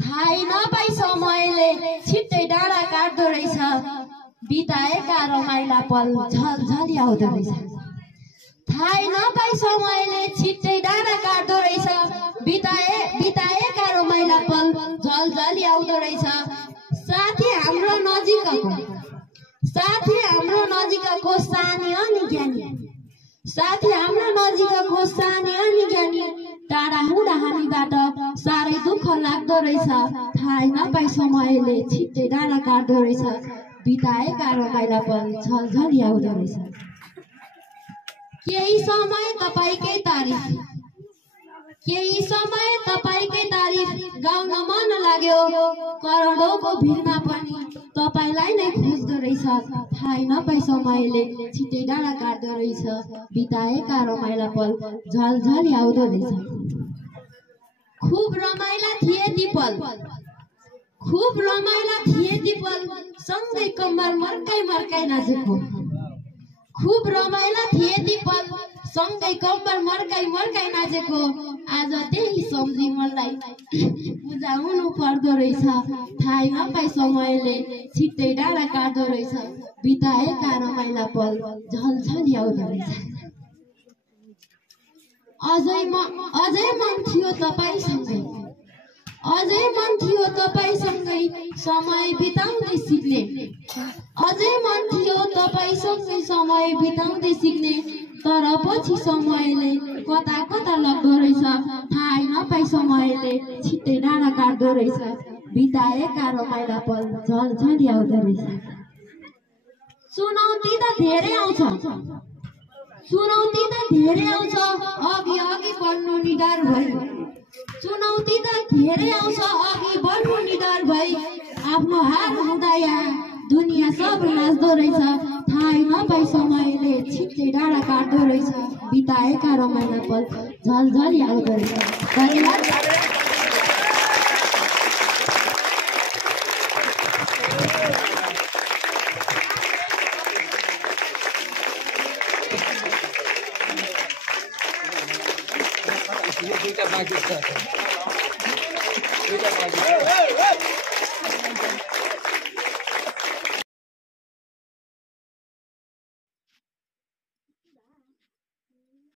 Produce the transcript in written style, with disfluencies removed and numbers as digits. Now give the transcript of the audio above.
थाहै नपाई समयले छिट्टै डाँडा काट्दो रहेछ बिताएका रमाइला पल झलझली आउँदो रहेछ थाहै नपाई समयले छिट्टै डाँडा काट्दो रहेछ बिताएका रमाइला पल झलझली आउँदो रहेछ साथी हाम्रो नजिकको सानी अनि ज्ञानी टाढा हुँदा हामीबाट साह्रै दुःख लाग्दो रहेछ थाहै नपाई समयले छिट्टै डाँडा काट्दो रहेछ बिताएका रमाइला पल झलझली आउँदो रहेछ केही समय तपाईकै तारिफ गाउन मन लाग्यो करोडौँको भिडमा पनि तपाईलाई नै खोज्दो रहेछ थाहै नपाई समयले छिट्टै डाँडा काट्दो रहेछ बिताएका रमाइला पल झलझली आउँदो रहेछ खुब रमाइला थिए ती पल सँगै कम्मर मर्काई नाचेको खुब रमाइला थिए ती पल सँगै कम्मर मर्काई नाचेको आज त्यही सम्झी मनलाई बुझाउनु पर्दो रहेछ थाहै नपाई समयले छिट्टै डाँडा काट्दो रहेछ बिताएका रमाइला पल झलझली आउँदो रहेछ अझै मन थियो तपाईसँगै समय बिताउँदै सिक्ने तर पछि समयले कता लाग्दो रहेछ थाहै नपाई समयले छिट्टै डाँडा काट्दो रहेछ बिताएका रमाइला पल झलझली आउँदो रहेछ चुनौती त धेरै आउँछ अघि बढ्नु निडर भई आफ्नो हार हुँदा यहाँ दुनिया सब नाच्दो रहेछ थाहै नपाई समयले छिट्टै डाँडा काट्दो रहेछ बिताएका रमाइला पल झलझली आउँदो रहेछ धन्यवाद दुईटा बाँकी छ